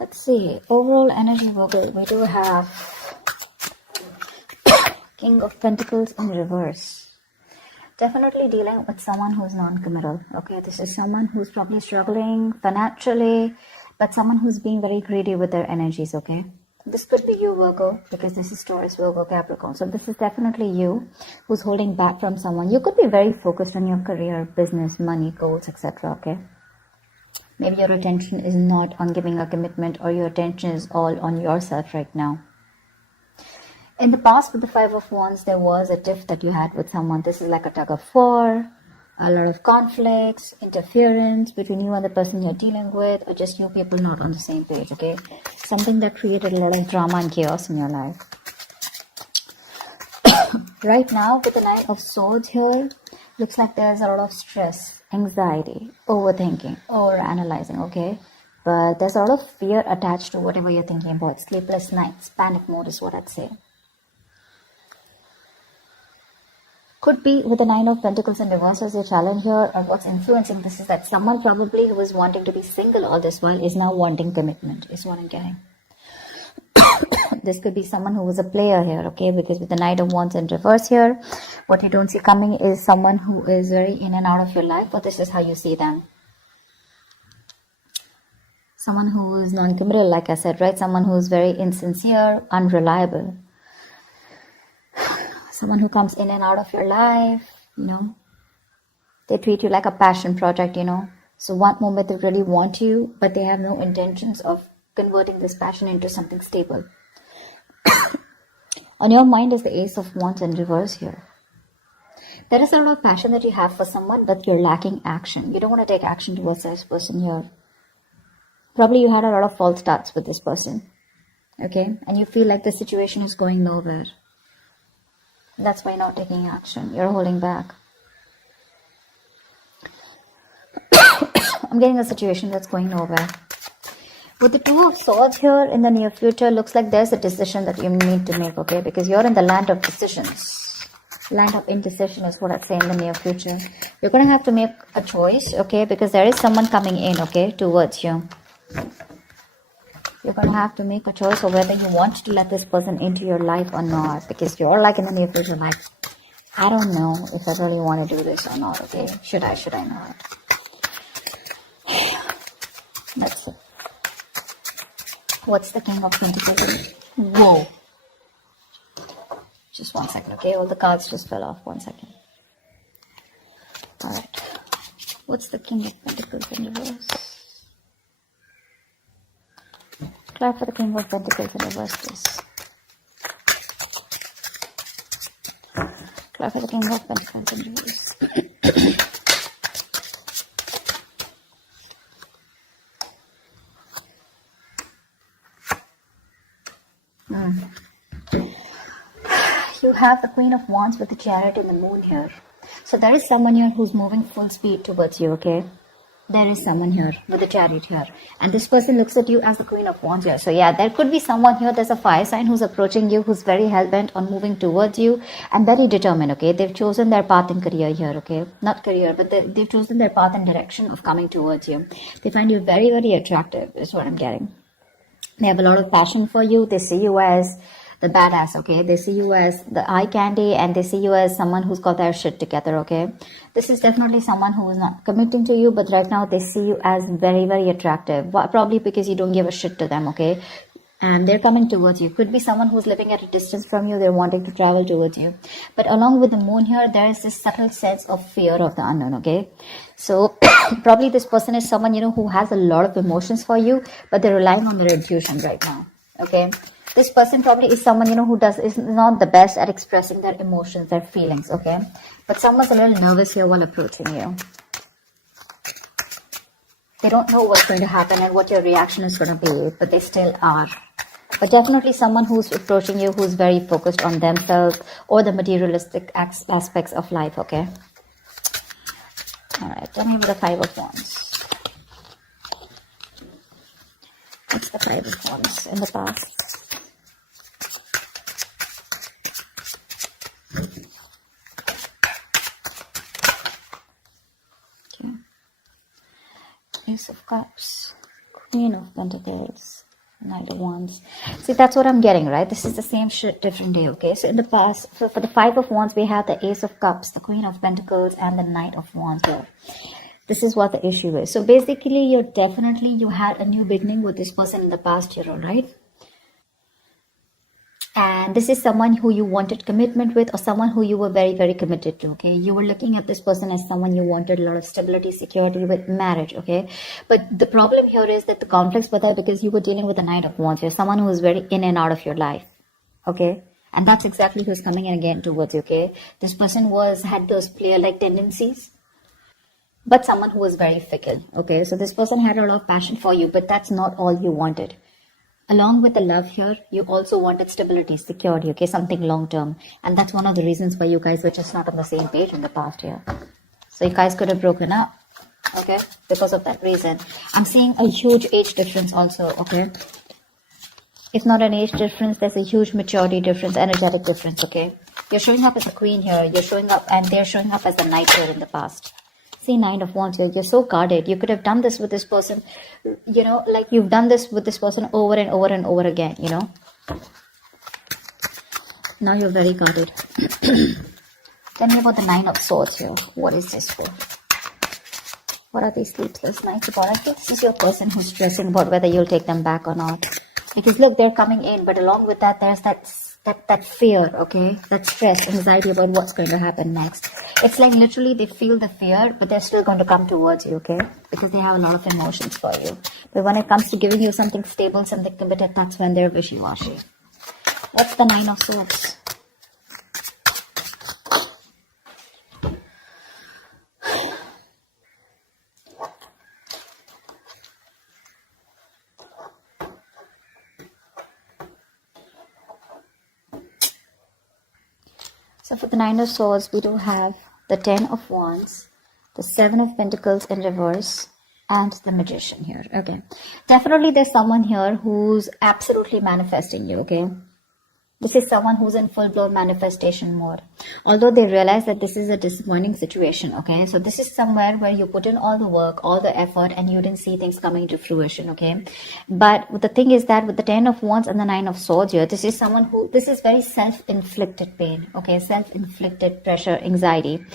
Let's see. Overall energy, Virgo. We do have King of Pentacles in reverse. Definitely dealing with someone who's non-committal. Okay, this is someone who's probably struggling financially, but someone who's being very greedy with their energies, okay? This could be you, Virgo, because this is Taurus, Virgo, Capricorn. So this is definitely you who's holding back from someone. You could be very focused on your career, business, money, goals, etc., okay? Maybe your attention is not on giving a commitment, or your attention is all on yourself right now. In the past, with the Five of Wands, there was a tiff that you had with someone. This is like a tug of war, a lot of conflicts, interference between you and the person you're dealing with, or just you people not on the same page, okay? Something that created a lot of drama and chaos in your life. Right now, with the Nine of Swords here, looks like there's a lot of stress, anxiety, overthinking, overanalyzing, okay? But there's a lot of fear attached to whatever you're thinking about. Sleepless nights, panic mode is what I'd say. Could be with the Nine of Pentacles in reverse as your challenge here, or what's influencing this is that someone probably who was wanting to be single all this while is now wanting commitment, is what I'm getting. This could be someone who was a player here, okay? Because with the Knight of Wands in reverse here, what you don't see coming is someone who is very in and out of your life, but this is how you see them. Someone who is non-committal, like I said, right? Someone who is very insincere, unreliable. Someone who comes in and out of your life, you know. They treat you like a passion project, you know. So one moment they really want you, but they have no intentions of converting this passion into something stable. On your mind is the Ace of Wands in reverse here. There is a lot of passion that you have for someone, but you're lacking action. You don't want to take action towards this person here. Probably you had a lot of false starts with this person, okay? And you feel like the situation is going nowhere. That's why you're not taking action. You're holding back. I'm getting a situation that's going nowhere. With the Two of Swords here in the near future, looks like there's a decision that you need to make, okay? Because you're in the land of decisions. Land of indecision is what I'd say in the near future. You're going to have to make a choice, okay? Because there is someone coming in, okay, towards you. You're going to have to make a choice of whether you want to let this person into your life or not. Because you're like in the near future, like, I don't know if I really want to do this or not, okay? Should I not? Let's see. What's the King of Pentacles? Whoa. Just 1 second, okay? All the cards just fell off. 1 second. Alright. What's the King of Pentacles in reverse? Clap for the King of Pentacles in reverse, please. Clap for the King of Pentacles in reverse. You have the Queen of Wands with the Chariot and the Moon here. So there is someone here who's moving full speed towards you, okay? There is someone here with the Chariot here. And this person looks at you as the Queen of Wands here. So yeah, there could be someone here, there's a fire sign who's approaching you, who's very hell-bent on moving towards you and very determined, okay? They've chosen their path in career here, okay? Not career, but they've chosen their path and direction of coming towards you. They find you very, very attractive is what I'm getting. They have a lot of passion for you. They see you as the badass, okay? They see you as the eye candy, and they see you as someone who's got their shit together, okay? This is definitely someone who is not committing to you, but right now they see you as very, very attractive. Probably because you don't give a shit to them, okay? And they're coming towards you. Could be someone who's living at a distance from you. They're wanting to travel towards you. But along with the moon here, there is this subtle sense of fear of the unknown, okay? So probably this person is someone, you know, who has a lot of emotions for you, but they're relying on their intuition right now, okay? This person probably is someone, you know, who is not the best at expressing their emotions, their feelings, okay? But someone's a little nervous here while approaching you. They don't know what's going to happen and what your reaction is going to be, but they still are. But definitely someone who's approaching you who's very focused on themselves or the materialistic aspects of life, okay? All right, tell me about the Five of Wands. What's the Five of Wands in the past? Okay. Ace of Cups, Queen of Pentacles, Knight of Wands. See, that's what I'm getting, right? This is the same shit, different day, okay? So in the past, so for the Five of Wands, we have the Ace of Cups, the Queen of Pentacles, and the Knight of Wands here. This is what the issue is. So basically, you had a new beginning with this person in the past year, all right? And this is someone who you wanted commitment with, or someone who you were very, very committed to, okay? You were looking at this person as someone you wanted a lot of stability, security with, marriage, okay? But the problem here is that the conflicts were there because you were dealing with the Knight of Wands. You're someone who is very in and out of your life, okay? And that's exactly who's coming in again towards you, okay? This person had those player-like tendencies, but someone who was very fickle, okay? So this person had a lot of passion for you, but that's not all you wanted. Along with the love here, you also wanted stability, security, okay, something long-term. And that's one of the reasons why you guys were just not on the same page in the past year. So you guys could have broken up, okay, because of that reason. I'm seeing a huge age difference also, okay. If not an age difference, there's a huge maturity difference, energetic difference, okay. You're showing up as a queen here, you're showing up, and they're showing up as a knight here in the past. See, Nine of Wands here, you're so guarded. You could have done this with this person, you know, like you've done this with this person over and over and over again, you know. Now you're very guarded. Tell me about the Nine of Swords here. What is this for? What are these sleepless nights about? I think this is your person who's stressing about whether you'll take them back or not. Because look, they're coming in, but along with that, there's that fear, okay? That stress, anxiety about what's going to happen next. It's like literally they feel the fear, but they're still going to come towards you, okay? Because they have a lot of emotions for you. But when it comes to giving you something stable, something committed, that's when they're wishy-washy. What's the Nine of Swords? So for the Nine of Swords, we do have the Ten of Wands, the Seven of Pentacles in reverse, and the Magician here. Okay. Definitely there's someone here who's absolutely manifesting you, okay? This is someone who's in full-blown manifestation mode. Although they realize that this is a disappointing situation, okay? So this is somewhere where you put in all the work, all the effort, and you didn't see things coming to fruition, okay? But the thing is that with the Ten of Wands and the Nine of Swords here, this is someone who, this is very self-inflicted pain, okay? Self-inflicted pressure, anxiety.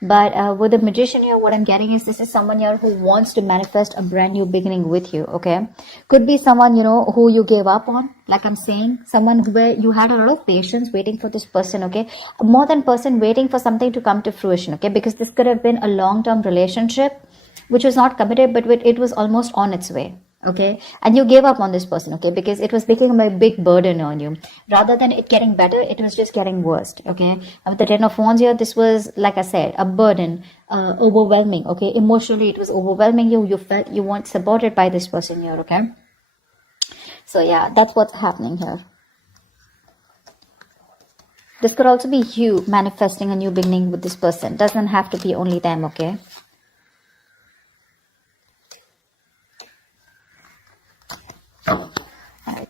But with the Magician here, what I'm getting is this is someone here who wants to manifest a brand new beginning with you, okay? Could be someone, you know, who you gave up on, like I'm saying. Someone where you had a lot of patience waiting for this person, okay? More than person waiting for something to come to fruition, okay? Because this could have been a long-term relationship, which was not committed, but it was almost on its way. Okay, and you gave up on this person, okay, because it was becoming a big burden on you. Rather than it getting better, it was just getting worse, okay. And with the Ten of Wands here, this was, like I said, a burden, overwhelming, okay. Emotionally, it was overwhelming you. You felt you weren't supported by this person here, okay. So yeah, that's what's happening here. This could also be you manifesting a new beginning with this person. Doesn't have to be only them, okay.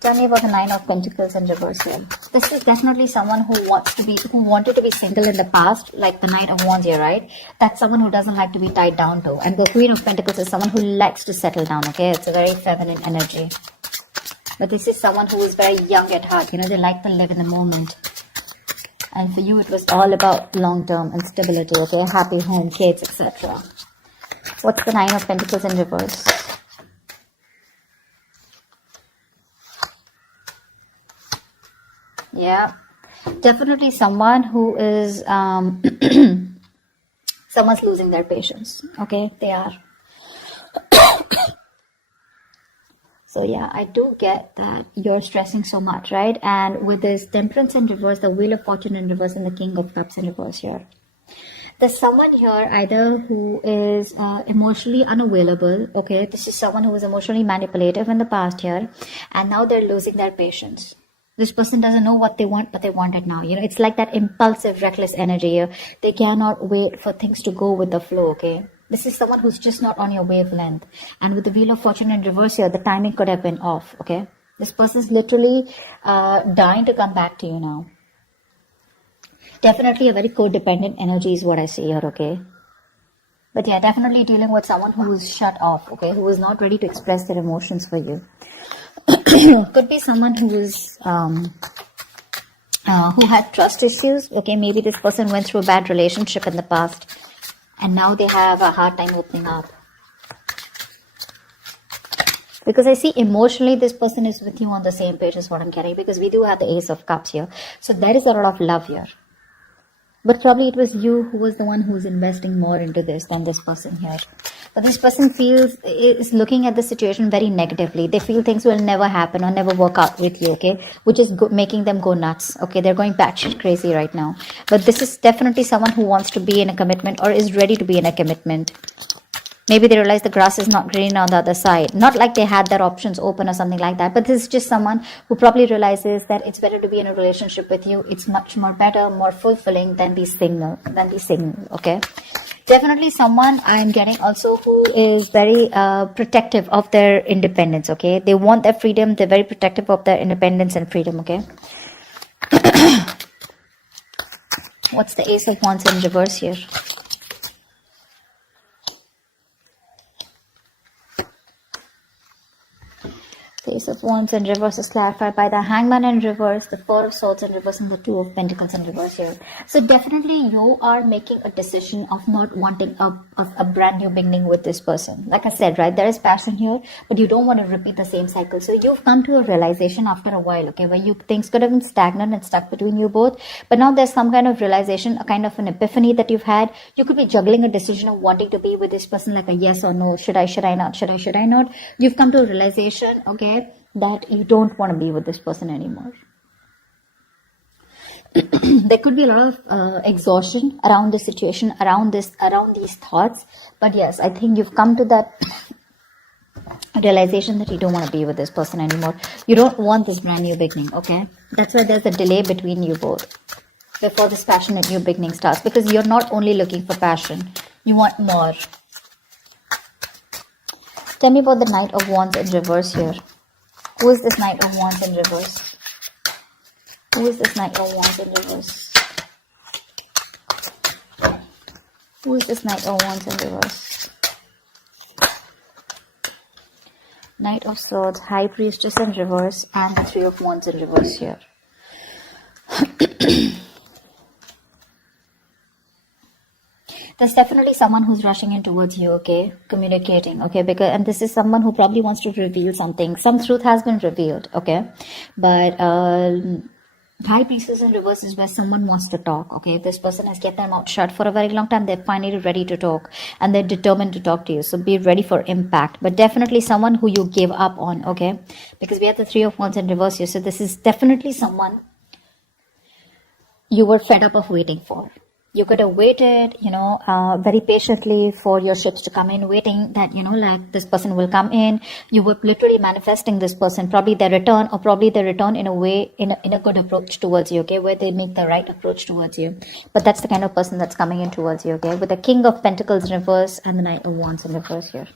Tell me about the Nine of Pentacles in reverse here. This is definitely someone who wanted to be single in the past, like the Knight of Wands here, right? That's someone who doesn't like to be tied down to. And the Queen of Pentacles is someone who likes to settle down, okay? It's a very feminine energy. But this is someone who is very young at heart, you know, they like to live in the moment. And for you, it was all about long-term and stability, okay? Happy home, kids, etc. What's the Nine of Pentacles in reverse? Yeah, definitely someone who is, someone's losing their patience, okay, they are. So yeah, I do get that you're stressing so much, right? And with this Temperance in reverse, the Wheel of Fortune in reverse, and the King of Cups in reverse here. There's someone here either who is emotionally unavailable, okay? This is someone who was emotionally manipulative in the past here, and now they're losing their patience. This person doesn't know what they want, but they want it now. You know, it's like that impulsive, reckless energy here. They cannot wait for things to go with the flow, okay? This is someone who's just not on your wavelength. And with the Wheel of Fortune in reverse here, the timing could have been off, okay? This person's literally dying to come back to you now. Definitely a very codependent energy is what I see here, okay? But yeah, definitely dealing with someone who is shut off, okay? Who is not ready to express their emotions for you. Could be someone who had trust issues. Okay, maybe this person went through a bad relationship in the past and now they have a hard time opening up. Because I see emotionally this person is with you on the same page is what I'm getting, because we do have the Ace of Cups here. So there is a lot of love here. But probably it was you who was the one who was investing more into this than this person here. But this person is looking at the situation very negatively. They feel things will never happen or never work out with you, okay? Which is making them go nuts, okay? They're going batshit crazy right now. But this is definitely someone who wants to be in a commitment or is ready to be in a commitment. Maybe they realize the grass is not green on the other side. Not like they had their options open or something like that. But this is just someone who probably realizes that it's better to be in a relationship with you. It's much more better, more fulfilling than be single, okay? Definitely someone I'm getting also who is very protective of their independence, okay? They want their freedom. They're very protective of their independence and freedom, okay? What's the Ace of Wands in reverse here? Ace of Wands in reverse is clarified by the Hangman in reverse, the Four of Swords in reverse, and the Two of Pentacles in reverse here. So definitely you are making a decision of not wanting a brand new beginning with this person. Like I said, right, there is passion here, but you don't want to repeat the same cycle. So you've come to a realization after a while, okay, where things could have been stagnant and stuck between you both, but now there's some kind of realization, a kind of an epiphany that you've had. You could be juggling a decision of wanting to be with this person, like a yes or no, should I not, should I not. You've come to a realization, okay, that you don't want to be with this person anymore. There could be a lot of exhaustion around the situation, around these thoughts. But yes, I think you've come to that realization that you don't want to be with this person anymore. You don't want this brand new beginning, okay? That's why there's a delay between you both before this passionate new beginning starts, because you're not only looking for passion, you want more. Tell me about the Knight of Wands in reverse here. Who is this Knight of Wands in reverse? Who is this Knight of Wands in reverse? Who is this Knight of Wands in reverse? Knight of Swords, High Priestess in reverse, and the Three of Wands in reverse here. There's definitely someone who's rushing in towards you, okay? Communicating, okay? And this is someone who probably wants to reveal something. Some truth has been revealed, okay? But High Priestess in reverse is where someone wants to talk, okay? If this person has kept their mouth shut for a very long time, they're finally ready to talk. And they're determined to talk to you. So be ready for impact. But definitely someone who you gave up on, okay? Because we have the Three of Wands in reverse here. So this is definitely someone you were fed up of waiting for. You could have waited, very patiently for your ships to come in, waiting that, like this person will come in. You were literally manifesting this person, probably their return, or probably their return in a way, in a good approach towards you, okay, where they make the right approach towards you. But that's the kind of person that's coming in towards you, okay, with the King of Pentacles in reverse and the Knight of Wands in reverse here.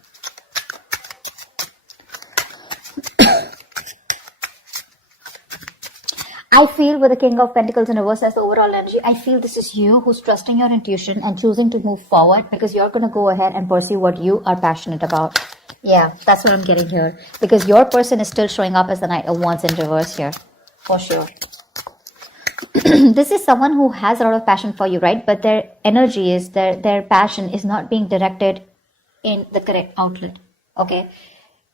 I feel with the King of Pentacles in reverse as the overall energy, I feel this is you who's trusting your intuition and choosing to move forward, because you're going to go ahead and pursue what you are passionate about. Yeah, that's what I'm getting here. Because your person is still showing up as the Knight of Wands in reverse here. For sure. This is someone who has a lot of passion for you, right? But their energy is, their passion is not being directed in the correct outlet. Okay?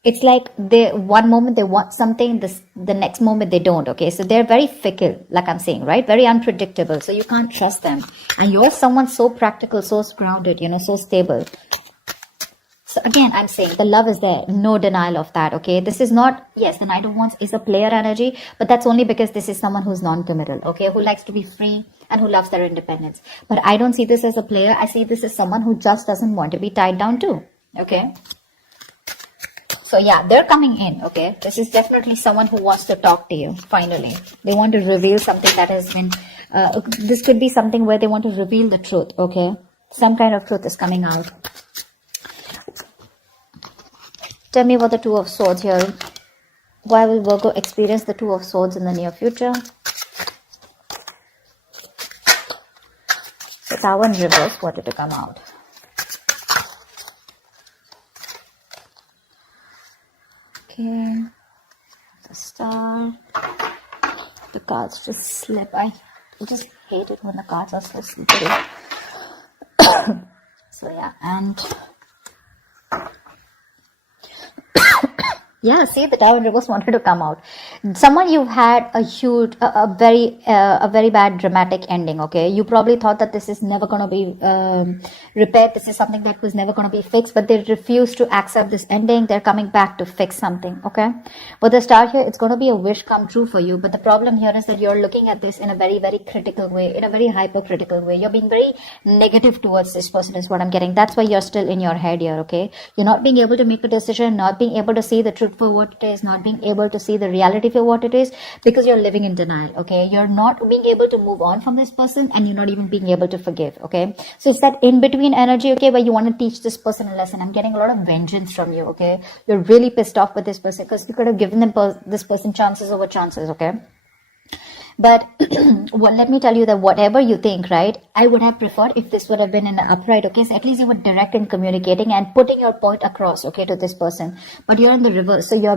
It's like one moment they want something, the next moment they don't, okay? So they're very fickle, like I'm saying, right? Very unpredictable. So you can't trust them. And you're someone so practical, so grounded, so stable. So again, I'm saying the love is there. No denial of that, okay? This is not, yes, the Knight of Wands is a player energy, but that's only because this is someone who's non-committal, okay? Who likes to be free and who loves their independence. But I don't see this as a player. I see this as someone who just doesn't want to be tied down too, okay? So yeah, they're coming in, okay? This is definitely someone who wants to talk to you, finally. They want to reveal something that has been, this could be something where they want to reveal the truth, okay? Some kind of truth is coming out. Tell me about the Two of Swords here. Why will Virgo experience the Two of Swords in the near future? The Tower in reverse wanted to come out. The Star. The cards just slip. I just hate it when the cards are so slippery. So yeah, and yeah, see, the Tower in reverse wanted to come out. Someone you've had a huge, a very bad dramatic ending. Okay, you probably thought that this is never gonna be repaired. This is something that was never gonna be fixed, but they refuse to accept this ending. They're coming back to fix something. Okay, with the Star here, it's gonna be a wish come true for you. But the problem here is that you're looking at this in a very, very critical way, in a very hypercritical way. You're being very negative towards this person, is what I'm getting. That's why you're still in your head here. Okay, you're not being able to make a decision, not being able to see the truth for what it is, not being able to see the reality for what it is, because you're living in denial. Okay, you're not being able to move on from this person, and you're not even being able to forgive. Okay, so it's that in between energy, okay, where you want to teach this person a lesson. I'm getting a lot of vengeance from you. Okay, you're really pissed off with this person because you could have given this person chances over chances. Okay, but well, let me tell you that whatever you think, right, I would have preferred if this would have been in an upright, okay, so at least you were direct in communicating and putting your point across, okay, to this person. But you're in the reverse, so you're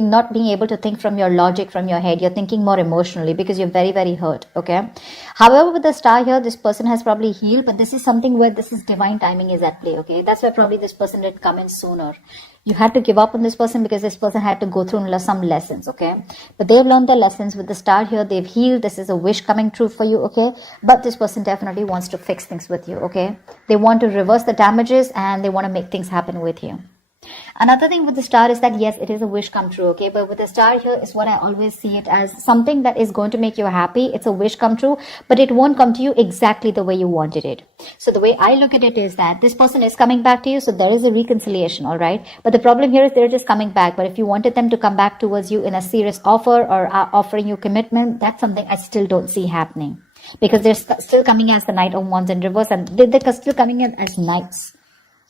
not being able to think from your logic, from your head. You're thinking more emotionally because you're very, very hurt, okay. However, with the Star here, this person has probably healed, but this is something where this is divine timing is at play, okay. That's why probably this person didn't come in sooner. You had to give up on this person because this person had to go through some lessons, okay? But they've learned their lessons. With the Star here, they've healed. This is a wish coming true for you, okay? But this person definitely wants to fix things with you, okay? They want to reverse the damages and they want to make things happen with you. Another thing with the Star is that, yes, it is a wish come true, okay? But with the Star here is what I always see it as something that is going to make you happy. It's a wish come true, but it won't come to you exactly the way you wanted it. So the way I look at it is that this person is coming back to you, so there is a reconciliation, all right? But the problem here is they're just coming back. But if you wanted them to come back towards you in a serious offer or offering you commitment, that's something I still don't see happening. Because they're still coming as the Knight of Wands in reverse, and they're still coming in as knights,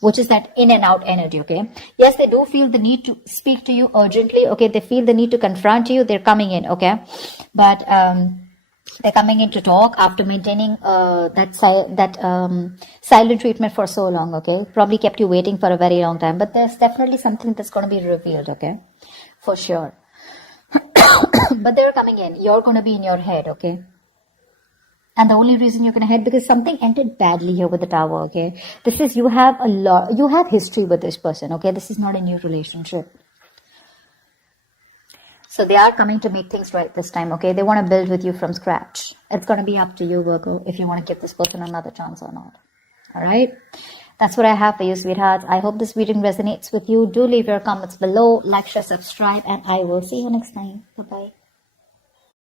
which is that in and out energy, okay? Yes, they do feel the need to speak to you urgently, okay? They feel the need to confront you. They're coming in, okay? But they're coming in to talk after maintaining that silent treatment for so long, okay? Probably kept you waiting for a very long time. But there's definitely something that's going to be revealed, okay? For sure. But they're coming in. You're going to be in your head, okay? And the only reason you're going to head, because something ended badly here with the Tower, okay? This is, you have history with this person, okay? This is not a new relationship. So they are coming to make things right this time, okay? They want to build with you from scratch. It's going to be up to you, Virgo, if you want to give this person another chance or not. All right? That's what I have for you, sweethearts. I hope this reading resonates with you. Do leave your comments below, like, share, subscribe, and I will see you next time. Bye-bye.